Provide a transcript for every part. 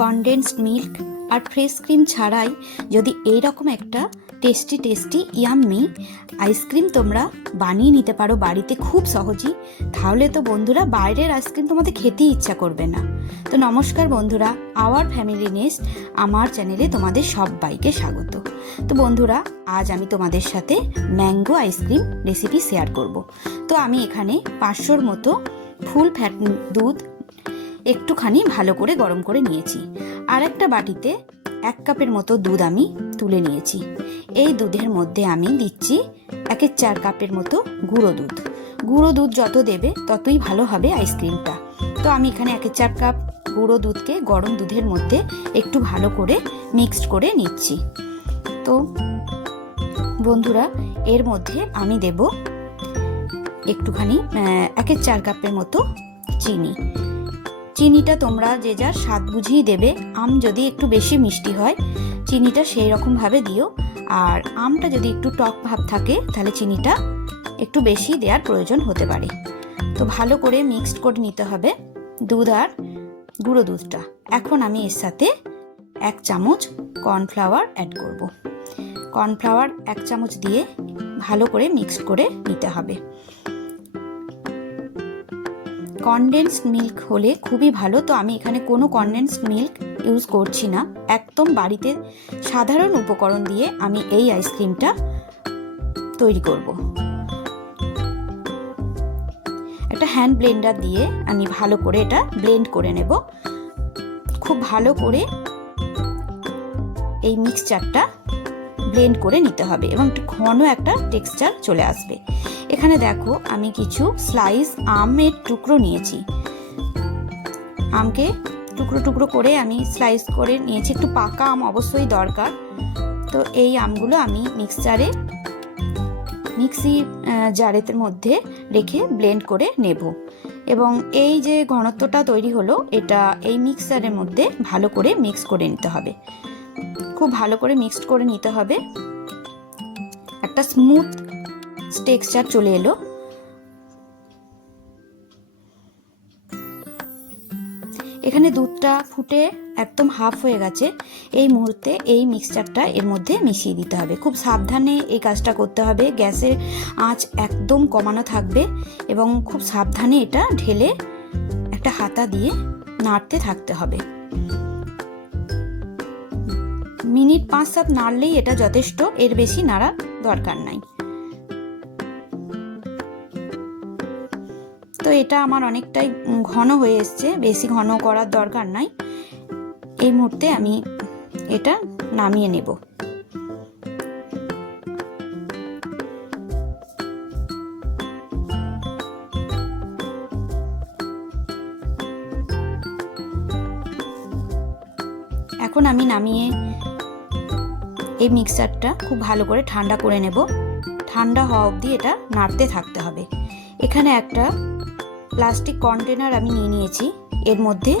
Condensed milk আর fresh cream ছাড়াই যদি এই রকম একটা টেস্টি টেস্টি ইয়াম্মি আইসক্রিম তোমরা বানিয়ে নিতে পারো বাড়িতে খুব সহজেই, তাহলে তো বন্ধুরা বাইরের আইসক্রিম তোমাদের খেতেই ইচ্ছা করবে না। তো নমস্কার বন্ধুরা আওয়ার ফ্যামিলি নেস্ট আমার চ্যানেলে তোমাদের সবাইকে স্বাগত। তো বন্ধুরা, আজ আমি তোমাদের সাথে ম্যাঙ্গো আইসক্রিম রেসিপি শেয়ার করব। তো আমি এখানে পাঁচশোর মতো ফুল ফ্যাট দুধ একটুখানি ভালো করে গরম করে নিয়েছি। আর একটা বাটিতে এক কাপের মতো দুধ আমি তুলে নিয়েছি। এই দুধের মধ্যে আমি দিচ্ছি একের চার কাপের মতো গুঁড়ো দুধ। গুঁড়ো দুধ যত দেবে ততই ভালো হবে আইসক্রিমটা। তো আমি এখানে একের চার কাপ গুঁড়ো দুধকে গরম দুধের মধ্যে একটু ভালো করে মিক্সড করে নিচ্ছি। তো বন্ধুরা, এর মধ্যে আমি দেব একটুখানি একের চার কাপের মতো চিনি। চিনিটা তোমরা যে যার স্বাদ বুঝিয়ে দেবে, আম যদি একটু বেশি মিষ্টি হয়, চিনিটা সেই রকমভাবে দিও। আর আমটা যদি একটু টক ভাব থাকে, তাহলে চিনিটা একটু বেশি দেওয়ার প্রয়োজন হতে পারে। তো ভালো করে মিক্সড করে নিতে হবে দুধ আর গুঁড়ো দুধটা। এখন আমি এর সাথে এক চামচ কর্নফ্লাওয়ার অ্যাড করব। কর্নফ্লাওয়ার এক চামচ দিয়ে ভালো করে মিক্সড করে নিতে হবে। কনডেন্সড মিল্ক হলে খুবই ভালো। তো আমি এখানে কোনো কনডেন্সড মিল্ক ইউজ করছি না। একদম বাড়িতে সাধারণ উপকরণ দিয়ে আমি এই আইসক্রিমটা তৈরি করব। একটা হ্যান্ড ব্লেন্ডার দিয়ে আমি ভালো করে এটা ব্লেন্ড করে নেব। খুব ভালো করে এই মিক্সচারটা ব্লেন্ড করে নিতে হবে এবং ঘন একটা টেক্সচার চলে আসবে। এখানে দেখো আমি কিছু স্লাইস আমের টুকরো নিয়েছি। আমকে টুকরো টুকরো করে আমি স্লাইস করে নিয়েছি। একটু পাকা আম অবশ্যই দরকার। তো এই আমগুলো আমি মিক্সচারে মিক্সি জারের মধ্যে রেখে ব্লেন্ড করে নেব। এবং এই যে ঘনত্বটা তৈরি হলো, এটা এই মিক্সারের মধ্যে ভালো করে মিক্স করে নিতে হবে। খুব ভালো করে মিক্সড করে নিতে হবে। একটা স্মুথ টেক্সচার চলে এলো। এখানে দুধটা ফুটে একদম হাফ হয়ে গেছে। এই মুহূর্তে এই মিক্সচারটা এর মধ্যে মিশিয়ে দিতে হবে। খুব সাবধানে এই কাজটা করতে হবে। গ্যাসের আঁচ একদম কমানো থাকবে এবং খুব সাবধানে এটা ঢেলে একটা হাতা দিয়ে নাড়তে থাকতে হবে। মিনিট পাঁচ সাত নাড়লেই এটা যথেষ্ট। এর বেশি নাড়ার দরকার নাই। এটা আমার অনেকটাই ঘন হয়ে এসছে। বেশি ঘন করার দরকার নাই। এই মুহূর্তে আমি এটা নামিয়ে নেব। এখন আমি নামিয়ে এই মিক্সারটা খুব ভালো করে ঠান্ডা করে নেব। ঠান্ডা হওয়া অবধি এটা নাড়তে থাকতে হবে। এখানে একটা প্লাস্টিক কন্টেনার আমি নিয়ে নিয়েছি। এর মধ্যে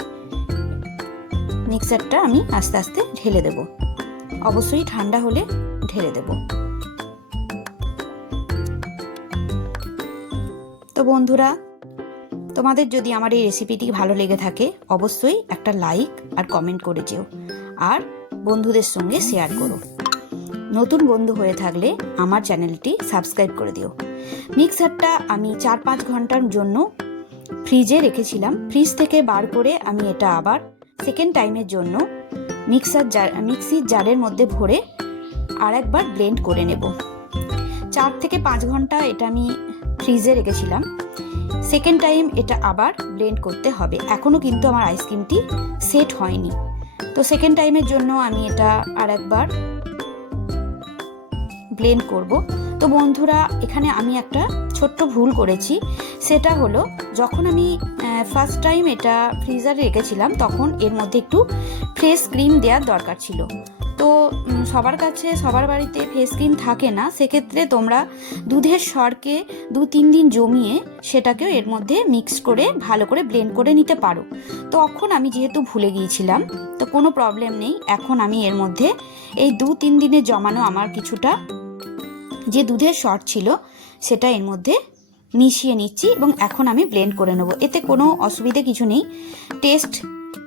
মিক্সারটা আমি আস্তে আস্তে ঢেলে দেব। অবশ্যই ঠান্ডা হলে ঢেলে দেব। তো বন্ধুরা, তোমাদের যদি আমার এই রেসিপিটি ভালো লেগে থাকে, অবশ্যই একটা লাইক আর কমেন্ট করে যেও। আর বন্ধুদের সঙ্গে শেয়ার করো। নতুন বন্ধু হয়ে থাকলে আমার চ্যানেলটি সাবস্ক্রাইব করে দিও। মিক্সারটা আমি চার পাঁচ ঘণ্টার জন্য ফ্রিজে রেখেছিলাম। ফ্রিজ থেকে বার করে আমি এটা আবার সেকেন্ড টাইমের জন্য মিক্সার জার মিক্সির জারের মধ্যে ভরে আর একবার ব্লেন্ড করে নেব। চার থেকে পাঁচ ঘণ্টা এটা আমি ফ্রিজে রেখেছিলাম। সেকেন্ড টাইম এটা আবার ব্লেন্ড করতে হবে। এখনও কিন্তু আমার আইসক্রিমটি সেট হয়নি। তো সেকেন্ড টাইমের জন্য আমি এটা আর একবার ব্লেন্ড করব। তো বন্ধুরা, এখানে আমি একটা ছোট্ট ভুল করেছি, সেটা হলো যখন আমি ফার্স্ট টাইম এটা ফ্রিজারে রেখেছিলাম, তখন এর মধ্যে একটু ফ্রেশ ক্রিম দেওয়ার দরকার ছিল। তো সবার কাছে, সবার বাড়িতে ফেস ক্রিম থাকে না, সেক্ষেত্রে তোমরা দুধের স্বরকে দু তিন দিন জমিয়ে সেটাকেও এর মধ্যে মিক্স করে, ভালো করে ব্লেন্ড করে নিতে পারো। তখন আমি যেহেতু ভুলে গিয়েছিলাম, তো কোনো প্রবলেম নেই, এখন আমি এর মধ্যে এই দু তিন দিনে জমানো আমার কিছুটা যে দুধের শর্ট ছিল, সেটা এর মধ্যে মিশিয়ে নিচ্ছি এবং এখন আমি ব্লেন্ড করে নেব। এতে কোনো অসুবিধে কিছু নেই। টেস্ট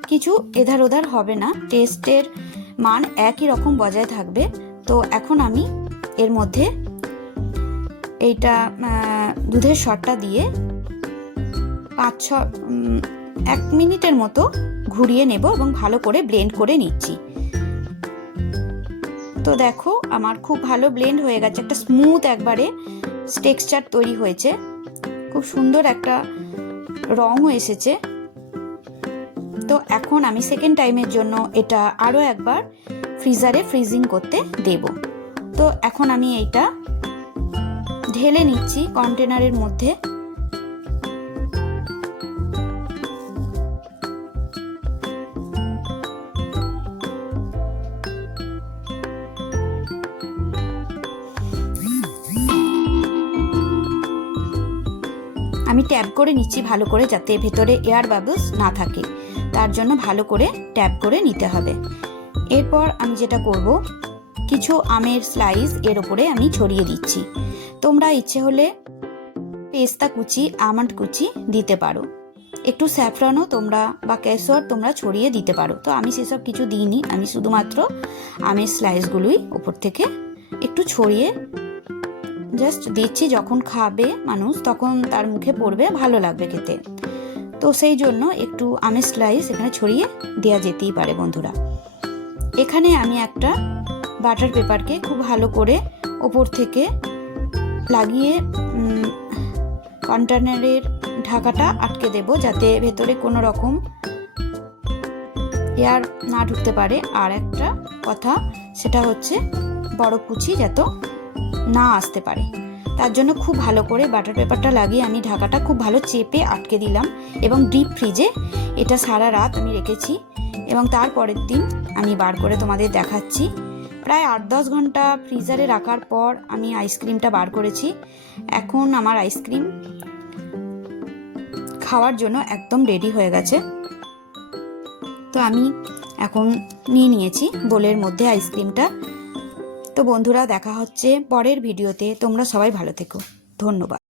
কিছু এধার ওধার হবে না। টেস্টের মান একই রকম বজায় থাকবে। তো এখন আমি এর মধ্যে এইটা দুধের শটটা দিয়ে পাঁচ ছ এক মিনিটের মতো ঘুরিয়ে নেব এবং ভালো করে ব্লেন্ড করে নিচ্ছি। তো দেখো, আমার খুব ভালো ব্লেন্ড হয়ে গেছে। একটা স্মুথ একবারে টেক্সচার তৈরি হয়েছে। খুব সুন্দর একটা রঙও এসেছে। তো এখন আমি সেকেন্ড টাইমের জন্য এটা আরও একবার ফ্রিজারে ফ্রিজিং করতে দেব। তো এখন আমি এইটা ঢেলে নিচ্ছি কন্টেনারের মধ্যে। আমি ট্যাপ করে নিচ্ছি ভালো করে যাতে ভেতরে এয়ার বাবলস না থাকে। তার জন্য ভালো করে ট্যাপ করে নিতে হবে। এরপর আমি যেটা করব, কিছু আমের স্লাইস এর ওপরে আমি ছড়িয়ে দিচ্ছি। তোমরা ইচ্ছে হলে পেস্তা কুচি আমন্ড কুচি দিতে পারো। একটু স্যাফরানও তোমরা বা কেশর তোমরা ছড়িয়ে দিতে পারো। তো আমি সেসব কিছু দিইনি, আমি শুধুমাত্র আমের স্লাইসগুলোই ওপর থেকে একটু ছড়িয়ে জাস্ট দিচ্ছি, যখন খাবে মানুষ, তখন তার মুখে পড়বে, ভালো লাগবে খেতে। তো সেই জন্য একটু আমের স্লাইস এখানে ছড়িয়ে দেওয়া যেতেই পারে, বন্ধুরা। এখানে আমি একটা বাটার পেপারকে খুব ভালো করে ওপর থেকে লাগিয়ে কন্টেনারের ঢাকাটা আটকে দেব, যাতে ভেতরে কোনো রকম এয়ার না ঢুকতে পারে। আর একটা কথা, সেটা হচ্ছে বড় কুচি, যাতে না আসতে পারে। তার জন্য খুব ভালো করে বাটার পেপারটা লাগিয়ে আমি ঢাকাটা খুব ভালো চেপে আটকে দিলাম এবং ডিপ ফ্রিজে এটা সারা রাত আমি রেখেছি এবং তারপরের দিন আমি বার করে তোমাদের দেখাচ্ছি। প্রায় আট দশ ঘণ্টা ফ্রিজারে রাখার পর আমি আইসক্রিমটা বার করেছি। এখন আমার আইসক্রিম খাওয়ার জন্য একদম রেডি হয়ে গেছে। তো আমি এখন নিয়ে নিয়েছি বোলের মধ্যে আইসক্রিমটা তো বন্ধুরা দেখা হচ্ছে পরের ভিডিওতে। তোমরা সবাই ভালো থেকো। ধন্যবাদ।